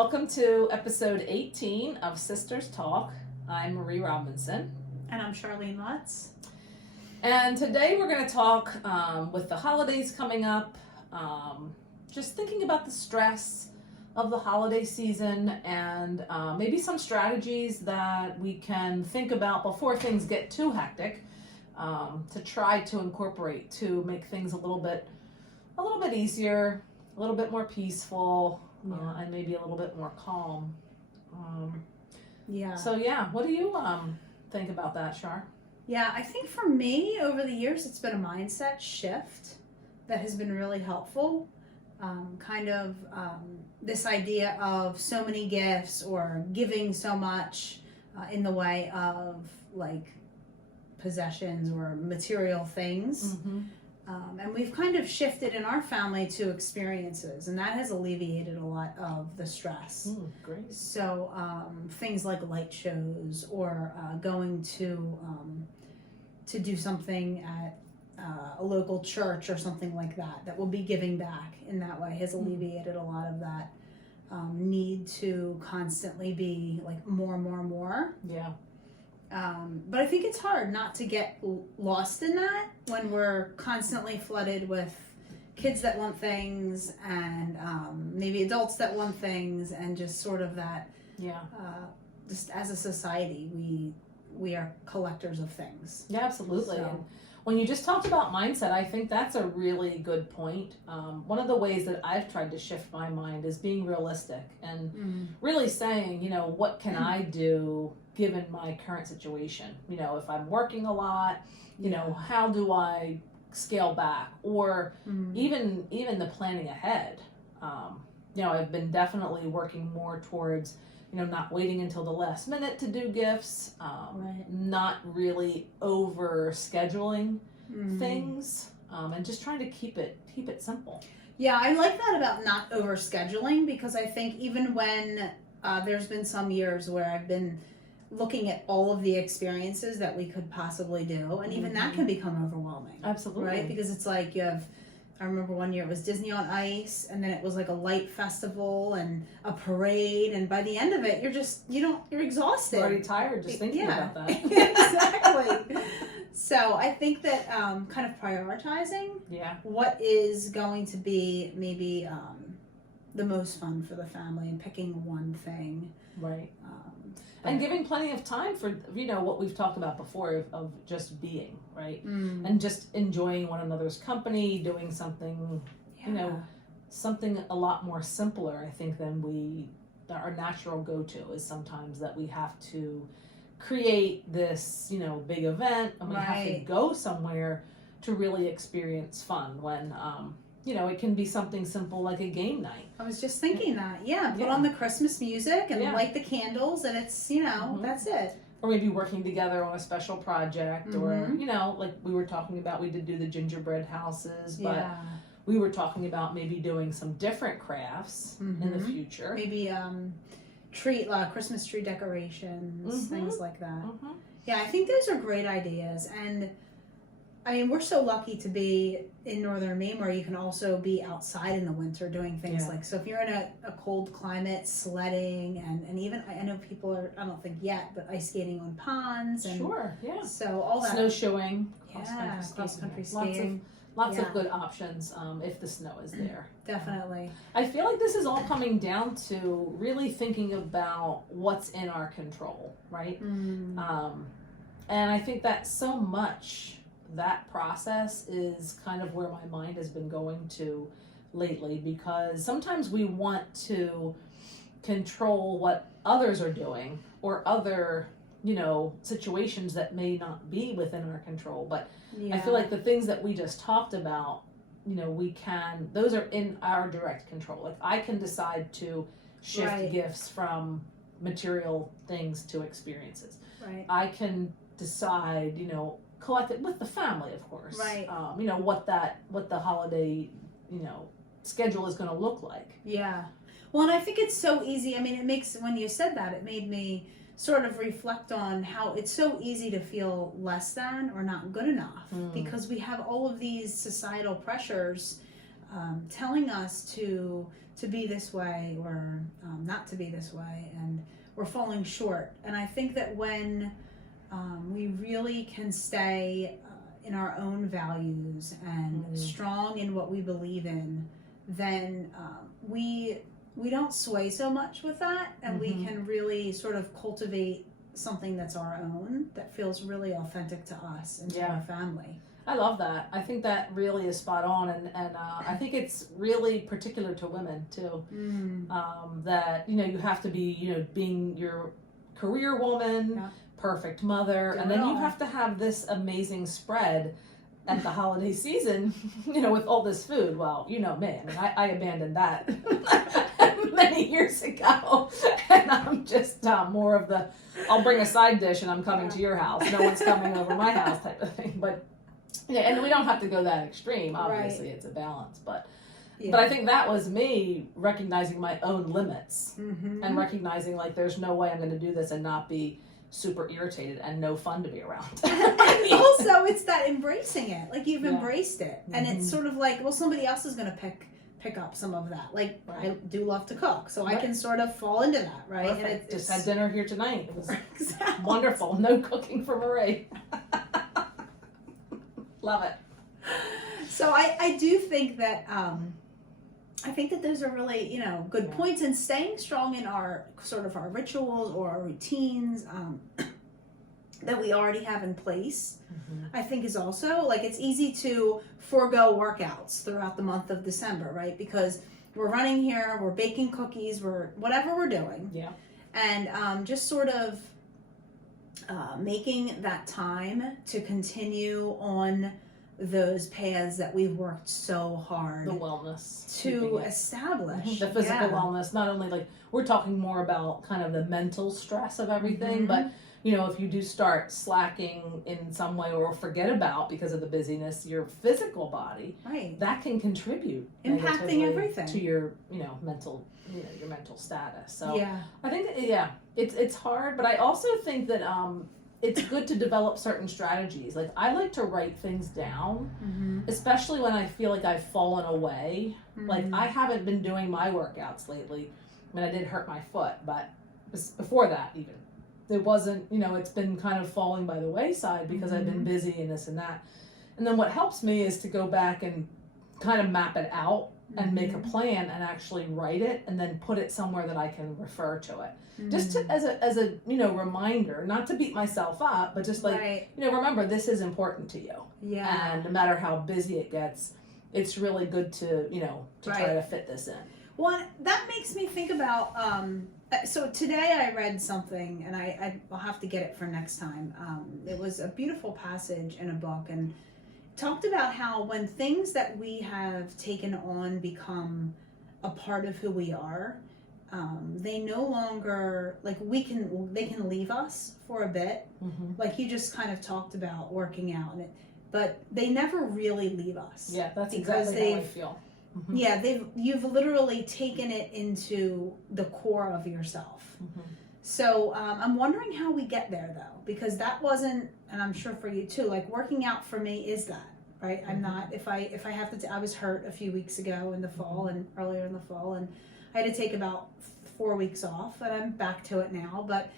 welcome to episode 18 of Sisters Talk. I'm Marie Robinson. And I'm Charlene Lutz. And today we're going to talk with the holidays coming up, just thinking about the stress of the holiday season and maybe some strategies that we can think about before things get too hectic to try to incorporate to make things a little bit easier, a little bit more peaceful. And maybe a little bit more calm. So what do you think about that, Char? Yeah, I think for me, over the years, it's been a mindset shift that has been really helpful. This idea of so many gifts or giving so much in the way of like possessions or material things. Mm-hmm. And we've kind of shifted in our family to experiences, and that has alleviated a lot of the stress. Great. So things like light shows or going to do something at a local church or something like that will be giving back in that way has alleviated a lot of that need to constantly be like more. Yeah. But I think it's hard not to get lost in that when we're constantly flooded with kids that want things and maybe adults that want things, and just sort of that. Yeah. Just as a society, we are collectors of things. Yeah, absolutely. So. And when you just talked about mindset, I think that's a really good point. One of the ways that I've tried to shift my mind is being realistic and really saying, what can I do given my current situation? If I'm working a lot, how do I scale back? Or even the planning ahead. I've been definitely working more towards, not waiting until the last minute to do gifts, not really over scheduling things, and just trying to keep it simple. Yeah, I like that about not over scheduling, because I think even when there's been some years where I've been looking at all of the experiences that we could possibly do, and even that can become overwhelming. Absolutely. Right? Because it's like I remember one year it was Disney on Ice, and then it was like a light festival and a parade, and by the end of it, you're exhausted. You're already tired just thinking about that. Exactly. So I think that kind of prioritizing what is going to be maybe the most fun for the family, and picking one thing. Right. And giving plenty of time for, what we've talked about before of just being, right? And just enjoying one another's company, doing something, something a lot more simpler, I think, than our natural go-to is sometimes that we have to create this, big event, and we have to go somewhere to really experience fun when, it can be something simple like a game night. I was just thinking that. Yeah, put on the Christmas music and light the candles, and it's, that's it. Or maybe working together on a special project, or, like we were talking about, we did do the gingerbread houses, but we were talking about maybe doing some different crafts in the future. Maybe Christmas tree decorations, things like that. Yeah, I think those are great ideas. And I mean, we're so lucky to be in northern Maine, where you can also be outside in the winter doing things like, so if you're in a cold climate, sledding, and even, I know people are, I don't think yet, but ice skating on ponds. And so all that. Snowshoeing. Cross-country skating. Lots of good options if the snow is there. Definitely. I feel like this is all coming down to really thinking about what's in our control, right? And I think that so much that process is kind of where my mind has been going to lately, because sometimes we want to control what others are doing or other, situations that may not be within our control. But I feel like the things that we just talked about, those are in our direct control. Like I can decide to shift gifts from material things to experiences. Right. I can decide, collect it with the family, of course. Right. What the holiday, schedule is going to look like. Yeah. Well, and I think it's so easy. I mean, when you said that, it made me sort of reflect on how it's so easy to feel less than or not good enough because we have all of these societal pressures telling us to be this way or not to be this way, and we're falling short. And I think that when we really can stay in our own values and strong in what we believe in, then we don't sway so much with that, and we can really sort of cultivate something that's our own, that feels really authentic to us and to our family. I love that. I think that really is spot on, and I think it's really particular to women too. That you have to be being your career woman, perfect mother, and then you have to have this amazing spread at the holiday season, with all this food. Well, me, I mean, I abandoned that many years ago, and I'm just more of the I'll bring a side dish and I'm coming to your house. No one's coming over my house type of thing. But and we don't have to go that extreme. Obviously, it's a balance, but I think that was me recognizing my own limits and recognizing like there's no way I'm going to do this and not be super irritated and no fun to be around. Also, it's that embracing it. Like you've embraced it, and it's sort of like, well, somebody else is going to pick up some of that. Like I do love to cook, so I can sort of fall into that, right? Perfect. And just had dinner here tonight. It was wonderful. No cooking for Marie. Love it. So I do think that those are really good points, and staying strong in our sort of our rituals or our routines that we already have in place. I think is also like, it's easy to forego workouts throughout the month of December, right? Because we're running here, we're baking cookies, we're whatever we're doing, and just sort of making that time to continue on those paths that we've worked so hard, the wellness to establish, the physical wellness. Not only like we're talking more about kind of the mental stress of everything, but if you do start slacking in some way or forget about because of the busyness your physical body, that can contribute impacting everything to your mental your mental status. So I think it's hard, but I also think that it's good to develop certain strategies. Like I like to write things down, especially when I feel like I've fallen away. Like I haven't been doing my workouts lately. I mean, I did hurt my foot, but before that even, it wasn't, it's been kind of falling by the wayside because I've been busy and this and that. And then what helps me is to go back and kind of map it out and make a plan and actually write it and then put it somewhere that I can refer to it. Just as a reminder, not to beat myself up, but just like, remember this is important to you. And no matter how busy it gets, it's really good to, try to fit this in. Well, that makes me think about, so today I read something, and I'll have to get it for next time. It was a beautiful passage in a book, and talked about how when things that we have taken on become a part of who we are, they no longer, like they can leave us for a bit. Like you just kind of talked about working out, but they never really leave us. Yeah, that's exactly how I feel. Yeah, you've literally taken it into the core of yourself. So I'm wondering how we get there though, because that wasn't, and I'm sure for you too, like working out for me is that, right? I'm not, if I have to, I was hurt a few weeks ago in the fall and earlier in the fall, and I had to take about 4 weeks off, and I'm back to it now. But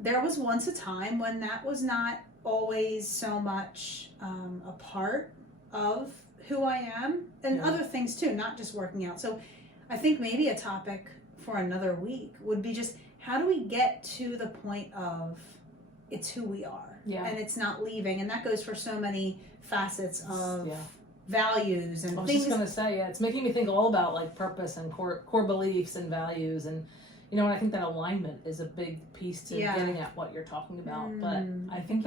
there was once a time when that was not always so much a part of who I am, and other things too, not just working out. So I think maybe a topic for another week would be just, how do we get to the point of it's who we are, and it's not leaving? And that goes for so many facets of values and I was things. just going to say, it's making me think all about like purpose and core beliefs and values, and and I think that alignment is a big piece to getting at what you're talking about. But I think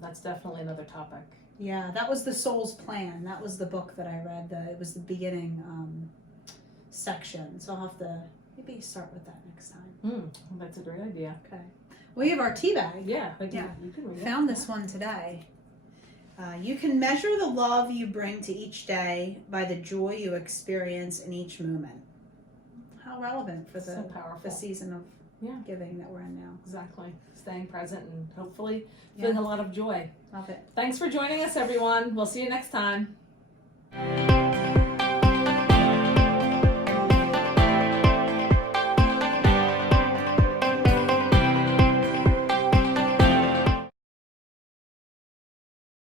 that's definitely another topic. Yeah, that was The Soul's Plan. That was the book that I read. It was the beginning section. So I'll have to maybe start with that next time. That's a great idea. Okay. We have our tea bag. Yeah. You can read it. Found this one today. You can measure the love you bring to each day by the joy you experience in each moment. How relevant for the season of giving that we're in now. Exactly. Staying present and hopefully feeling a lot of joy. Love it. Thanks for joining us, everyone. We'll see you next time.